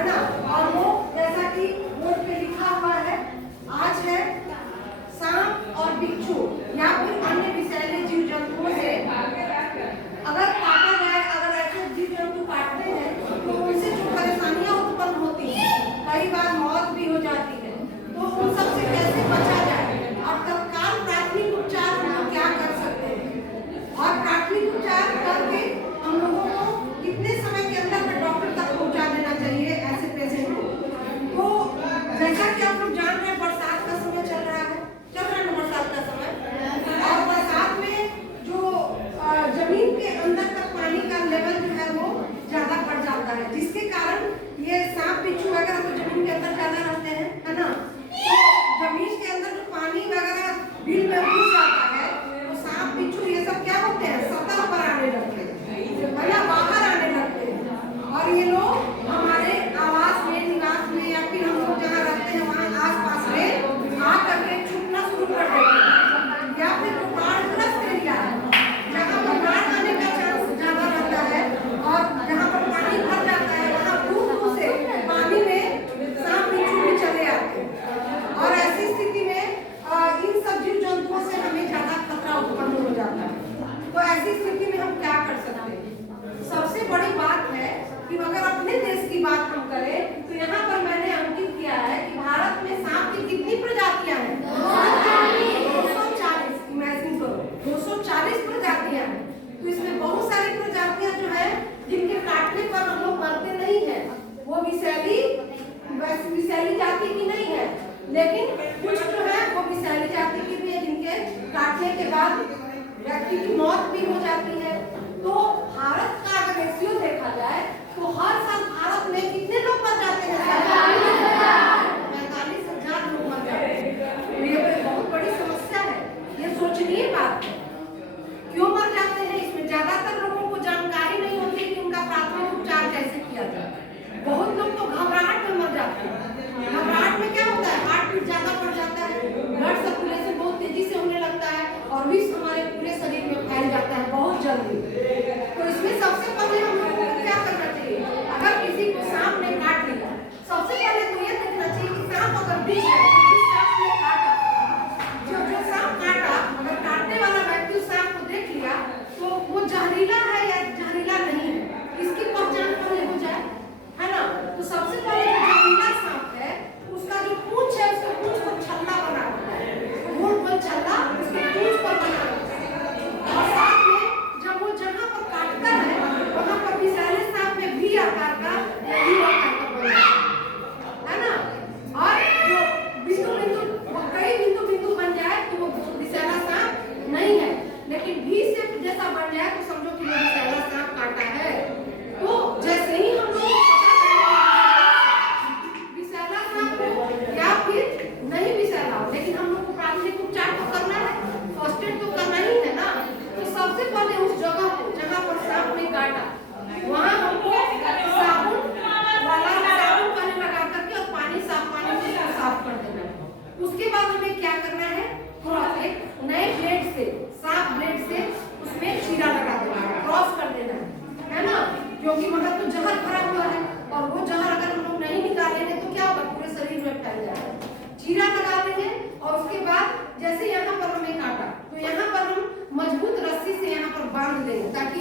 है ना। और वो जैसा कि बोर्ड पे लिखा हुआ है, आज है सांप और बिच्छू या फिर अन्य विषैले जीव जंतुओं से अगर काटा जाए, अगर ऐसे जीव जंतु काटते हैं तो उनसे जो परेशानियां उत्पन्न होती हैं, कई बार मौत भी हो जाती है, तो उन सब से कैसे बचा जाए और तत्काल प्राथमिक उपचार हम लोग क्या कर सकते हैं, और प्राथमिक उपचार करके हम लोगों को कितने समय के अंदर में डॉक्टर तक पहुंचा देना चाहिए ऐसे पेशेंट को। तो जैसा कि आप लोग जान रहे हैं, बरसात का समय चल रहा है ना, बरसात का समय, और बरसात में जो जमीन के अंदर तक पानी का लेवल जो है वो ज्यादा बढ़ जाता है, जिसके कारण ये सांप बिच्छू वगैरह तो जमीन के अंदर ज्यादा रहते हैं, है ना। तो जमीन के अंदर जो पानी वगैरह बिल में घुस जाता है, तो सांप बिच्छू ये सब क्या होते हैं, सतह पर आने लगते हैं, मतलब बाहर आने लगते हैं, और ये लोग हमारे आवास में, निवास में, या फिर हम लोग जहाँ रहते हैं वहाँ आस पास में आकर के छुपना शुरू कर देते हैं, या फिर जो बाढ़ग्रस्त एरिया है जहाँ पर बाढ़ आने का चांस ज्यादा रहता है और जहाँ पर पानी भर जाता है, वहाँ दूर दूर से पानी में सांप बिच्छू भी चले आते हैं, और ऐसी स्थिति में इन सब जीव जंतुओं से हमें ज्यादा खतरा उत्पन्न हो जाता है। तो ऐसी स्थिति में हम क्या कर सकते हैं? सबसे बड़ी बात है कि अगर अपने देश की बात हम करें तो यहाँ पर मैंने अंकित किया है कि भारत में सांप की कितनी प्रजातियां हैं? 240। इमेजिन करो, 240 प्रजातियां हैं। तो इसमें बहुत सारी प्रजातियां जो है जिनके काटने पर हम लोग मरते नहीं है, वो विषैली जाति की नहीं है, लेकिन कुछ जो है वो विषैली जाति की भी है जिनके काटने के बाद व्यक्ति की मौत भी हो जाती है। तो भारत का अगर रेशियो देखा जाए तो हर साल भारत में कितने लोग मर जाते हैं? 45,000 लोग मर जाते हैं। तो ये बहुत बड़ी समस्या है, ये सोचनीय बात है। क्यों मर जाते हैं? इसमें ज्यादातर लोगों को जानकारी नहीं होती कि उनका प्राथमिक उपचार कैसे किया जाए। बहुत लोग तो घबराहट में मर जाते हैं। घबराहट में क्या होता है, हार्ट बीट ज्यादा बढ़ जाता है, ब्लड सर्कुलेशन बहुत तेजी से होने लगता है, और विष हमारे पूरे शरीर में फैल जाता है बहुत जल्दी। तो इसमें सबसे पहले हम लोगों को क्या करना चाहिए? अगर किसी को सांप ने काट लिया, सबसे पहले तो ये देखना चाहिए कि सांप अगर विष है, जिस सांप ने काटा, जो सांप काटा, अगर काटने वाला व्यक्ति उस सांप को देख लिया तो वो जहरीला है या जहरीला नहीं है, इसकी पहचान पहले हो जाए, है ना। तो सबसे पहले जो जहरीला सांप है उसका जो पूंछ है, उसका पूंछ पर छल्ला बना होता है, गोल गोल छल्ला उसके पूंछ पर बना होता है, और साथ में जब वो जहाँ पर काटता है वहाँ पर विषैले सांप में भी आकार का यही आकार का बना है ना। और जो बिंदु बिंदु कई बिंदु बिंदु बन जाए तो वो विषैला सांप नहीं है, लेकिन भी से जैसा बन जाए तो समझो कि वो विषैला सांप काटा है। तो जैसे ही हम लोग विषैला सांप को या फिर नहीं विषैला, लेकिन हम लोग को प्राथमिक उपचार तो करना है, फर्स्ट एड तो करना ही है ना। तो सबसे पहले उस जगह को जहाँ पर सांप ने काटा वहाँ हमको साबुन पानी लगा करके और साफ पानी से साफ कर देना है। उसके बाद हमें क्या करना है, एक नए ब्लेड से, साफ ब्लेड से उसमें चीरा लगा देना है, क्रॉस कर देना है ना, क्योंकि वहाँ तो जहर भरा हुआ है, और वो जहर अगर हम लोग नहीं निकालेंगे तो क्या होगा, पूरे शरीर में फैल जाएगा। चीरा लगा देंगे, और उसके बाद जैसे यहाँ पर हमें काटा तो यहाँ पर हम मजबूत रस्सी से यहाँ पर बांध देंगे ताकि